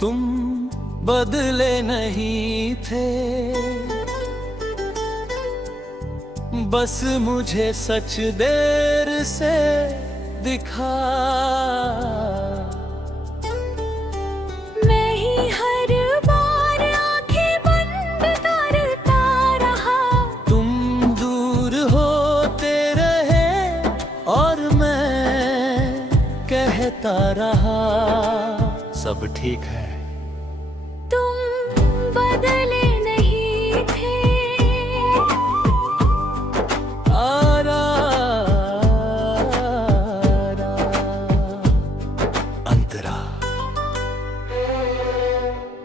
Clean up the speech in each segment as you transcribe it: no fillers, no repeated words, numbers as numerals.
तुम बदले नहीं थे, बस मुझे सच देर से दिखा। मैं ही हर बार आंखें बंद करता रहा। तुम दूर होते रहे और मैं कहता रहा सब ठीक है। तुम बदले नहीं थे। आरा अंतरा।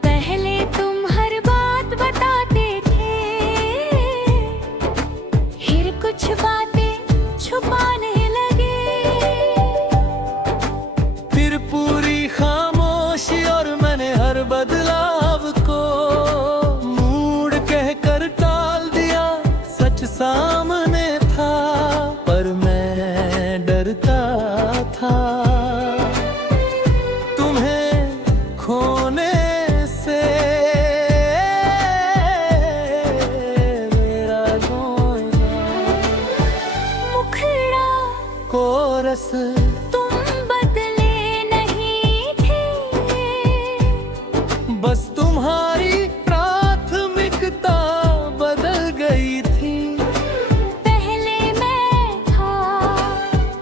पहले तुम हर बात बताते थे, फिर कुछ बातें छुपाने लगे। फिर पूरी खामोशी और मैंने हर बदलाव को मूड कहकर टाल दिया। सच सामने था पर मैं डरता था तुम्हें खोने से। मेरा रोना मुखड़ा कोरस। तुम बदले नहीं थे, बस तुम्हारी प्राथमिकता बदल गई थी। पहले मैं था,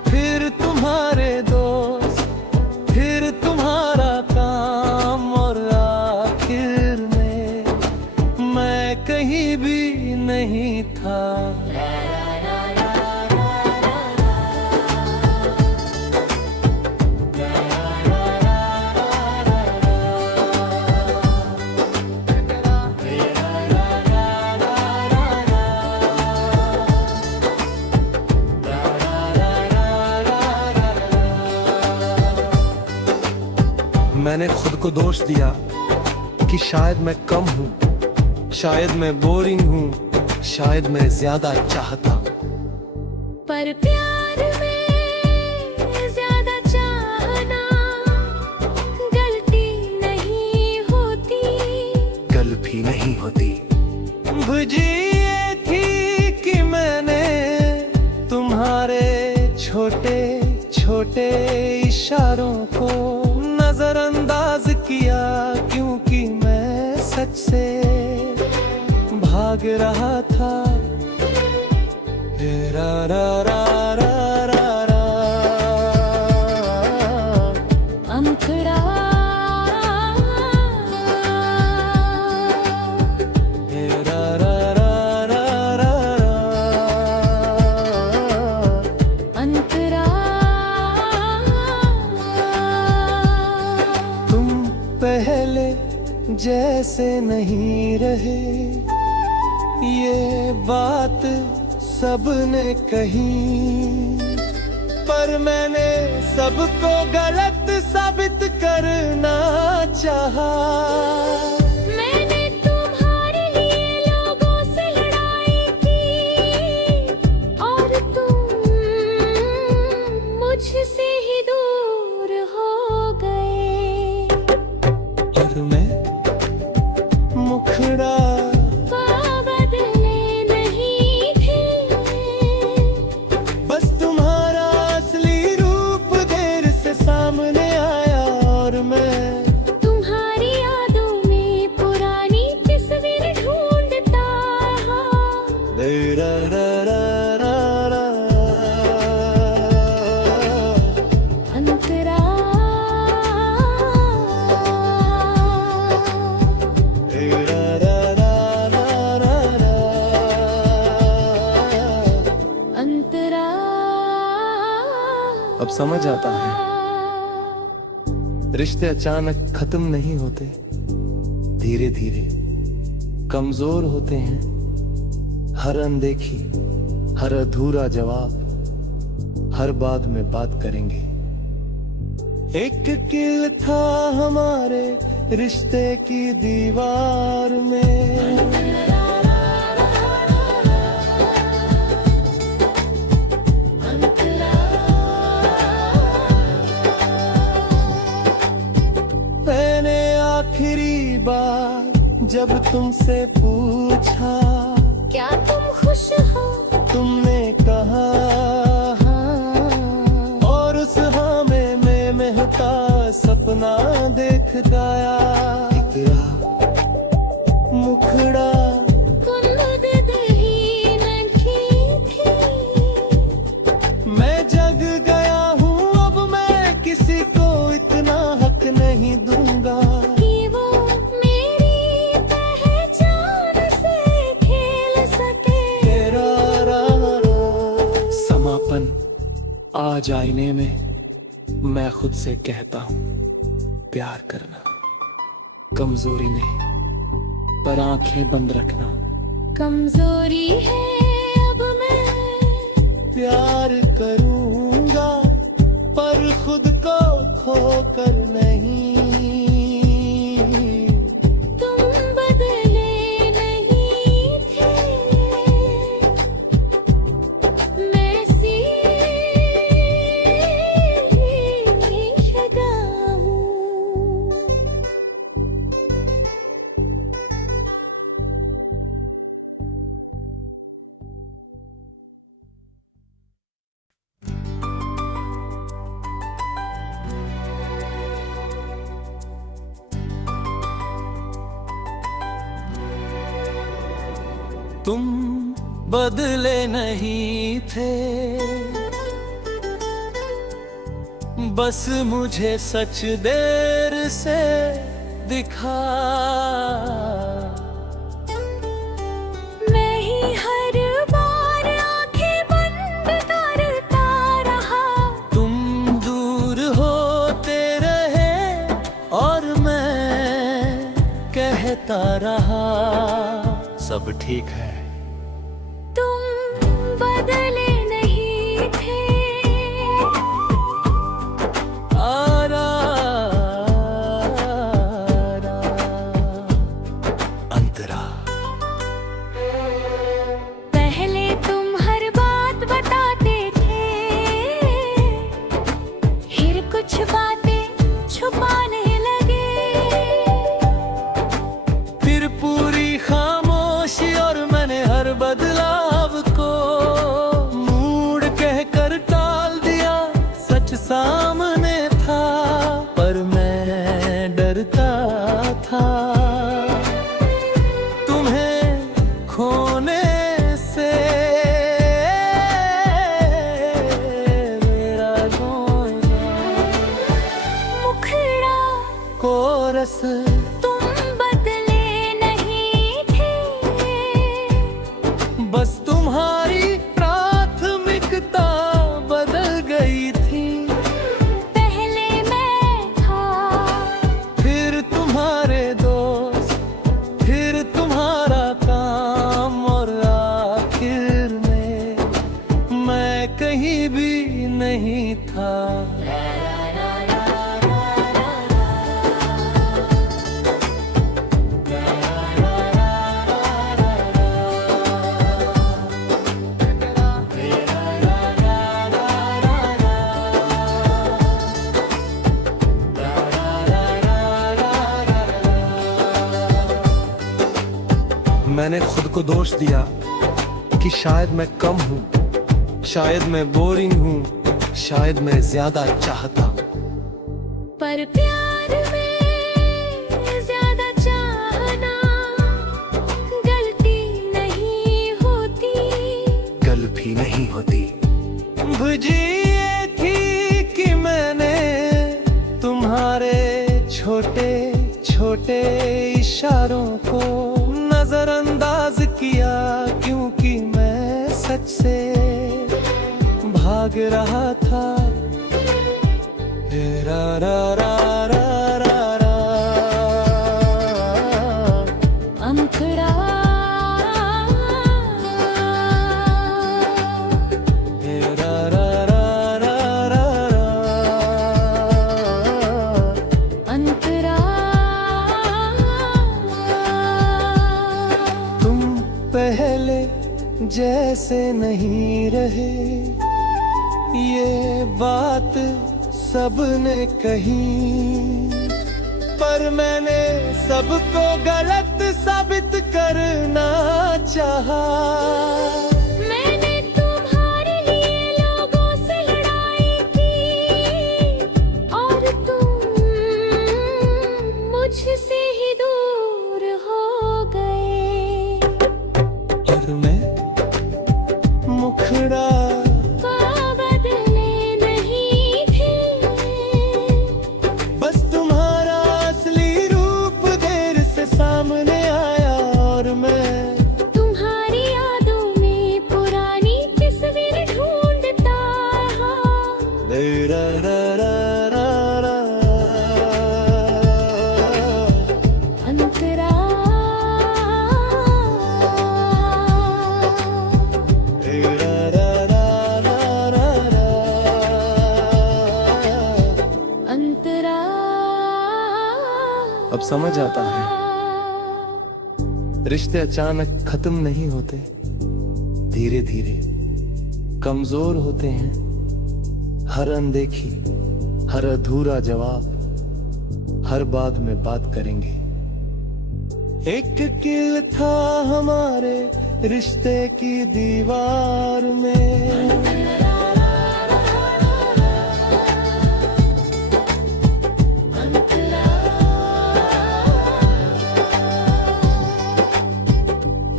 फिर तुम्हारे दोस्त, फिर तुम्हारा काम और आखिर में मैं कहीं भी नहीं था। मैंने खुद को दोष दिया कि शायद मैं कम हूँ, शायद मैं बोरिंग हूँ, शायद मैं ज्यादा चाहता हूँ। पर प्यार में ज्यादा चाहना गलती नहीं होती। गलती नहीं होती। बुझी ये थी कि मैंने तुम्हारे छोटे छोटे इशारों को नजरअंदाज किया, क्योंकि मैं सच से भाग रहा था। रा रा रा रा रा रा। अंतरा रा रा रा रा रा रा। अंतरा तुम पहले जैसे नहीं रहे, ये बात सबने कही, पर मैंने सबको गलत साबित करना चाहा। मैंने तुम्हारे लिए लोगों से लड़ाई की और तुम मुझसे ही दूर हो गए। और मैं मुखड़ा बदले नहीं थे, बस तुम्हारा असली रूप देर से सामने आया और मैं तुम्हारी यादों में पुरानी तस्वीर ढूंढता रहा। रा रा रा रा रा। अंतरा रा रा रा रा रा रा। अंतरा अब समझ आता है, रिश्ते अचानक खत्म नहीं होते, धीरे धीरे कमजोर होते हैं। हर अनदेखी, हर अधूरा जवाब, हर बाद में बात करेंगे। एक किल था हमारे रिश्ते की दीवार में, मैंने तुमसे पूछा क्या तुम खुश हो? तुमने कहा हाँ, और उस हाँ में महता सपना देख गाया। तेरा मुखड़ा मैं जग गया हूँ, अब मैं किसी को इतना हक नहीं दूंगा कि वो मेरी पहचान से खेल सके। तेरा समापन आज आईने में मैं खुद से कहता हूँ, प्यार करना कमजोरी नहीं पर आंखें बंद रखना कमजोरी है। अब मैं प्यार करूंगा पर खुद को खोकर नहीं। तुम बदले नहीं थे, मैं सीधा हूँ। तुम बदले नहीं थे, बस मुझे सच देर से दिखा। मैं ही हर बार आंखें बंद करता रहा। तुम दूर होते रहे और मैं कहता रहा सब ठीक है। तुम बदले नहीं थे, अंतरा। पहले तुम हर बात बताते थे, फिर कुछ बातें छुपाने लगे। फिर पूरी खामोशी और मैंने हर बदलाव को मूड कहकर टाल दिया। सच सामने था पर मैं डरता था तुम्हें खोने से। मेरा मुखड़ा कोरस तुम बदले नहीं थे, बस तुम्हारी प्राथमिकता बदल गई थी। पहले मैं था, फिर तुम्हारे दोस्त, फिर तुम्हारा काम और आखिर में मैं कहीं भी नहीं था। मैंने खुद को दोष दिया कि शायद मैं कम हूँ, शायद मैं बोरिंग हूँ, शायद मैं ज्यादा चाहता हूँ। पर प्यार में ज्यादा चाहना गलती नहीं होती। गलती नहीं होती। बुझी ये थी कि मैंने तुम्हारे छोटे छोटे इशारों को नजरअंदाज किया, क्योंकि मैं सच से भाग रहा था। रा रा रा रा रा रा। अंतरा रा रा रा रा रा रा। अंतरा तुम पहले जैसे नहीं रहे, ये बात सबने कही, पर मैंने सबको गलत साबित करना चाहा। मैंने तुम्हारे लिए लोगों से लड़ाई की और तुम मुझसे ही दूर हो गए। और मैं मुखड़ा बदले नहीं थे, बस तुम्हारा असली रूप देर से सामने आया। और मैं तुम्हारी यादों में पुरानी तस्वीर ढूंढता रहा। रा रा रा रा रा। अंतरा रा रा रा रा रा रा। अंतरा अब समझ आता है, रिश्ते अचानक खत्म नहीं होते, धीरे धीरे कमजोर होते हैं। हर अनदेखी, हर अधूरा जवाब, हर बाद में बात करेंगे। एक किल था हमारे रिश्ते की दीवार में।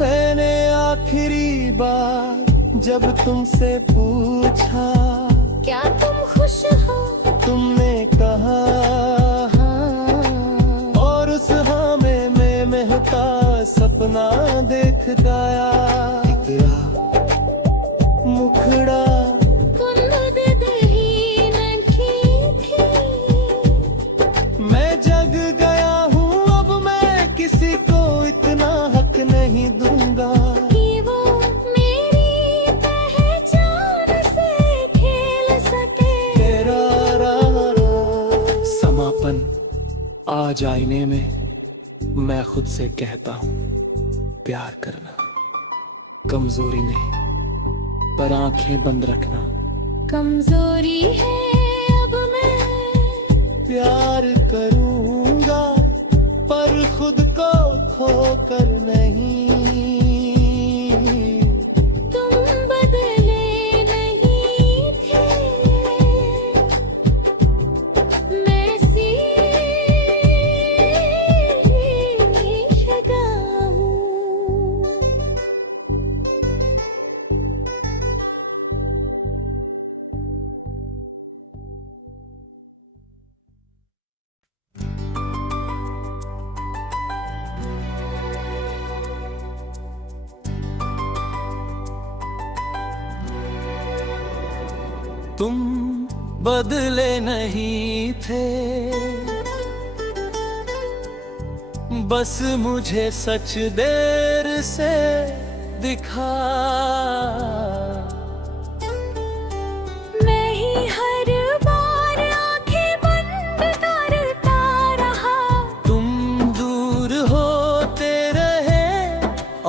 मैंने आखिरी बार जब तुमसे पूछा, क्या तुम खुश हो? तुमने कहा हाँ, और उस हाँ में महका सपना देख गाया। तेरा मुखड़ा मैं जग गया हूँ, अब मैं किसी को इतना हक नहीं दूंगा कि वो मेरी पहचान से खेल सके। तेरा समापन आज आईने में मैं खुद से कहता हूँ, प्यार करना कमजोरी नहीं, पर आंखें बंद रखना कमजोरी है। अब मैं प्यार करूंगा, पर खुद को खोकर नहीं। तुम बदले नहीं थे, मैं सीखता हूँ। तुम बदले नहीं थे, बस मुझे सच देर से दिखा। मैं ही हर बार आंखें बंद करता रहा। तुम दूर होते रहे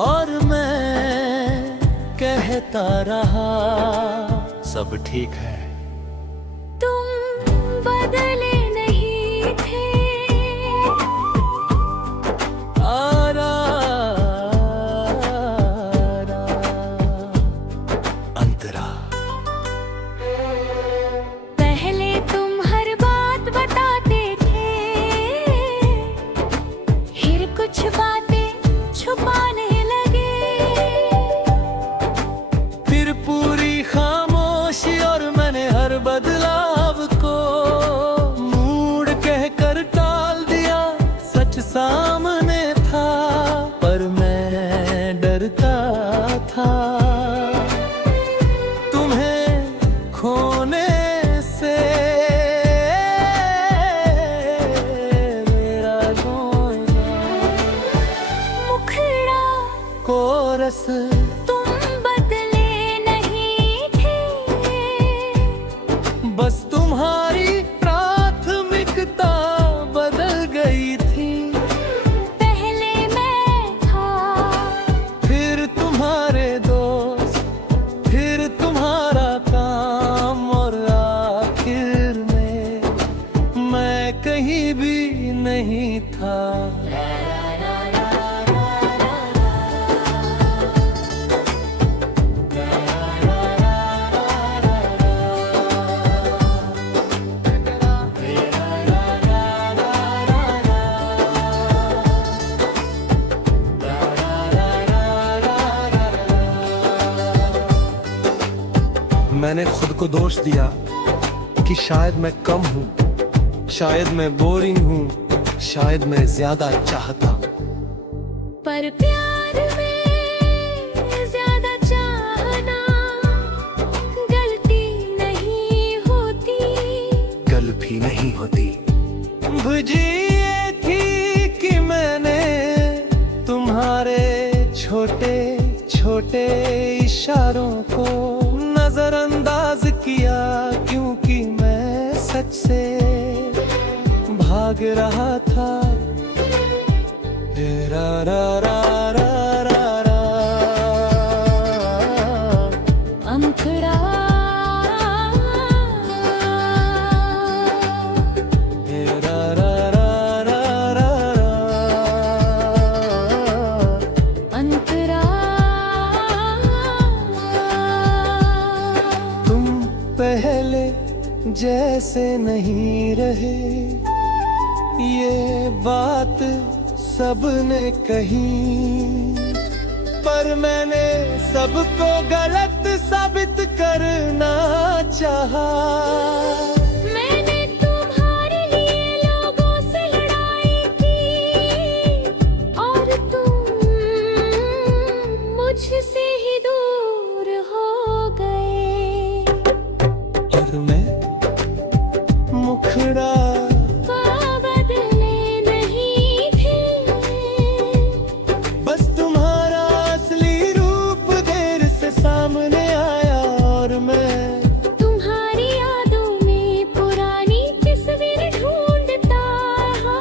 और मैं कहता रहा, सब ठीक है। तुम बदले नहीं थे, आरा अंतरा। पहले तुम हर बात बताते थे, फिर कुछ बातें छुपाने लगे। फिर पूरी खामोशी और मैंने हर बदलाव को मूड कहकर टाल दिया। सच सामने था पर मैं डरता था, तुम्हें खोने से। मेरा रोना मुखड़ा कोरस तुम बदले नहीं थे, बस तुम्हारी प्राथमिकता बदल गई थी। पहले मैं था, फिर तुम्हारे दोस्त, फिर तुम्हारा काम, और आखिर में मैं कहीं भी नहीं था। मैंने खुद को दोष दिया कि शायद मैं कम हूँ, शायद मैं बोरिंग हूँ, शायद मैं ज्यादा चाहता हूँ। पर प्यार में ज्यादा चाहना गलती नहीं होती, गलती नहीं होती। भुजी ये थी कि मैंने तुम्हारे छोटे छोटे इशारों को नजरअंदाज किया, क्योंकि मैं सच से भाग रहा था। रा रा रा रा रा रा। अंतरा रा रा रा रा रा रा। अंतरा तुम पहले जैसे नहीं रहे, ये बात सबने कही, पर मैंने सबको गलत साबित करना चाहा। मैंने तुम्हारे लिए लोगों से लड़ाई की और तुम मुझसे ही दूर हो गए। और मैं मुखड़ा बदले नहीं थे, बस तुम्हारा असली रूप देर से सामने आया, और मैं तुम्हारी यादों में पुरानी तस्वीर ढूंढता रहा।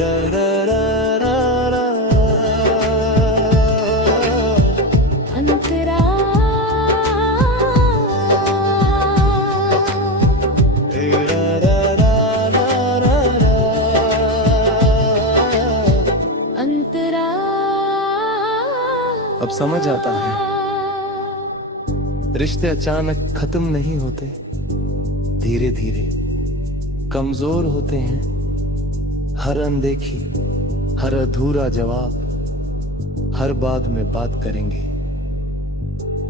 रा रा रा रा रा। अंतरा रा रा रा रा रा रा। अंतरा अब समझ आता है, रिश्ते अचानक खत्म नहीं होते, धीरे धीरे कमजोर होते हैं। हर अनदेखी, हर अधूरा जवाब, हर बात में बात करेंगे।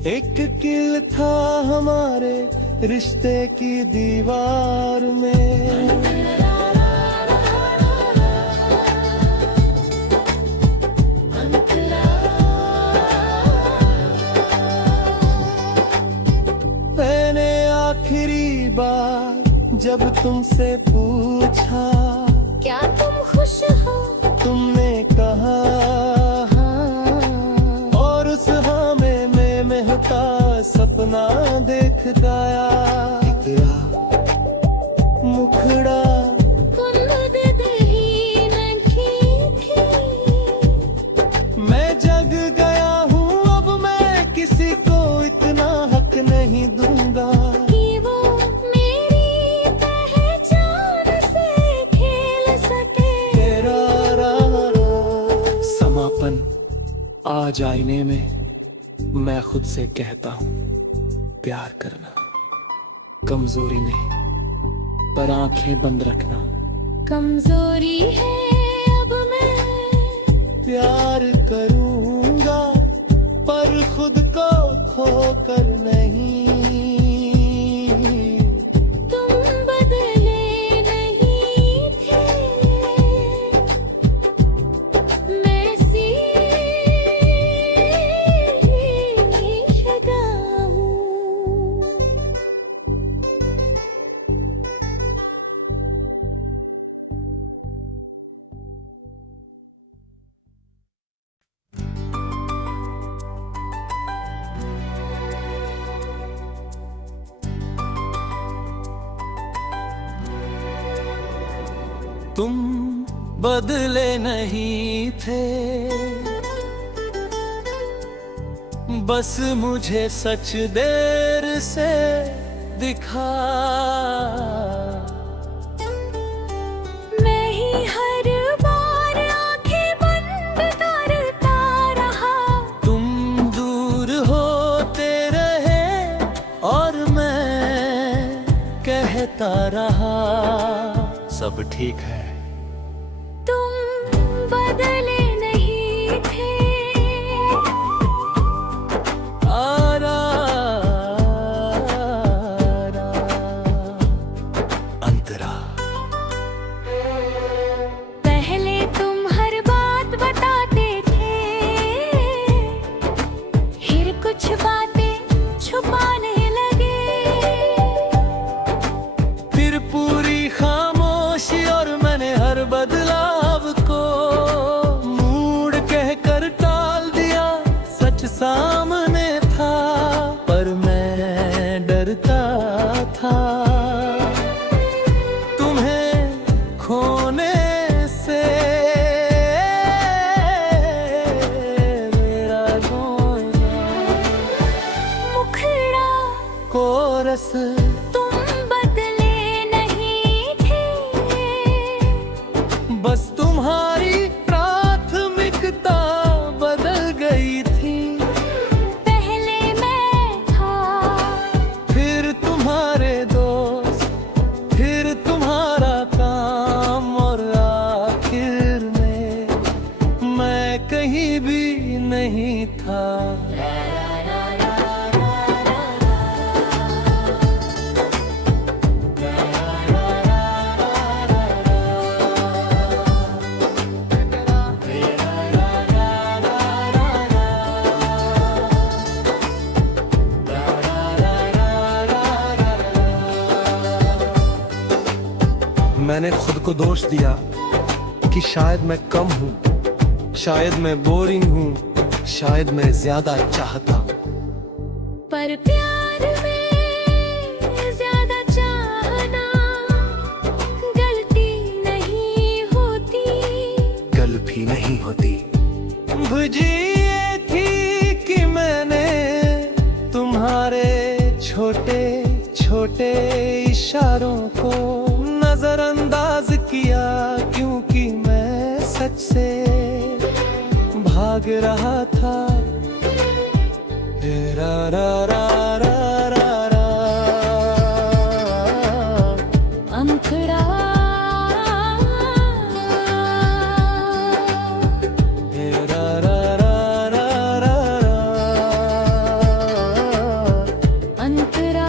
एक किल था हमारे रिश्ते की दीवार में, मैंने आखिरी बार जब तुमसे पूछा, क्या तुम खुश हो? तुमने कहा हाँ, और उस हाँ में मैं होता सपना देख गाया। तेरा मुखड़ा कुंद दही नहीं थी, मैं जग गया हूँ, अब मैं किसी को इतना हक नहीं दूंगा कि वो मेरी पहचान से खेल सके। तेरा रा रा। समापन आज आईने में मैं खुद से कहता हूँ, प्यार करना कमजोरी नहीं, पर आंखें बंद रखना कमजोरी है। अब मैं प्यार करूंगा, पर खुद को खोकर नहीं। तुम बदले नहीं थे, मैं सीखता हूँ। तुम बदले नहीं थे, बस मुझे सच देर से दिखा। मैं ही हर बार आंखें बंद करता रहा। तुम दूर होते रहे और मैं कहता रहा सब ठीक है। तुम बदले नहीं थे, आरा दरअसल तुम बदले नहीं थे, बस तुम्हारी प्राथमिकता बदल गई थी। पहले मैं था, फिर तुम्हारे दोस्त, फिर तुम्हारा काम, और आखिर में मैं कहीं भी नहीं था। मैंने खुद को दोष दिया कि शायद मैं कम हूँ, शायद मैं बोरिंग हूँ, शायद मैं ज्यादा चाहता हूँ। पर प्यार में ज्यादा चाहना गलती नहीं होती। गलती नहीं होती। भुजी ये थी कि मैंने तुम्हारे छोटे छोटे इशारों को नजरअंदाज किया, क्योंकि मैं सच से भाग रहा था। रा रा रा रा रा रा। अंतरा रा रा रा रा रा रा। अंतरा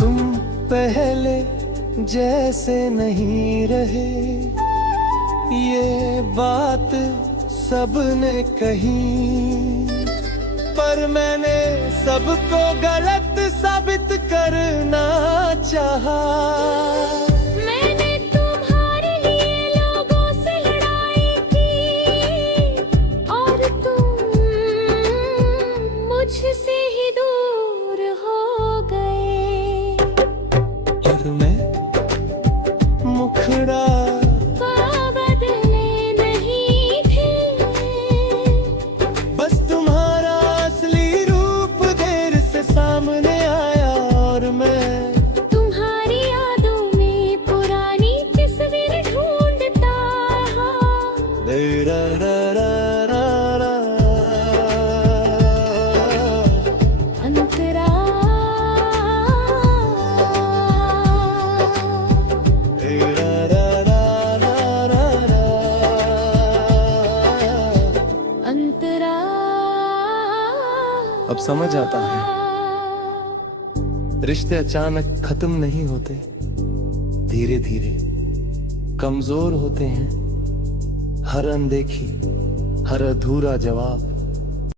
तुम पहले जैसे नहीं रहे, ये बात सबने कही, पर मैंने सबको गलत साबित करना चाहा। मैंने तुम्हारे लिए लोगों से लड़ाई की, और तुम मुझसे ही दूर हो गए। और मैं मुखड़ा बदले नहीं थे, बस तुम्हारा असली रूप देर से सामने आया, और मैं तुम्हारी यादों में पुरानी तस्वीर ढूंढता रहा। रा रा रा रा रा। अंतरा रा रा रा रा रा रा। अंतरा अब समझ आता है, रिश्ते अचानक खत्म नहीं होते, धीरे धीरे कमजोर होते हैं। हर अनदेखी, हर अधूरा जवाब,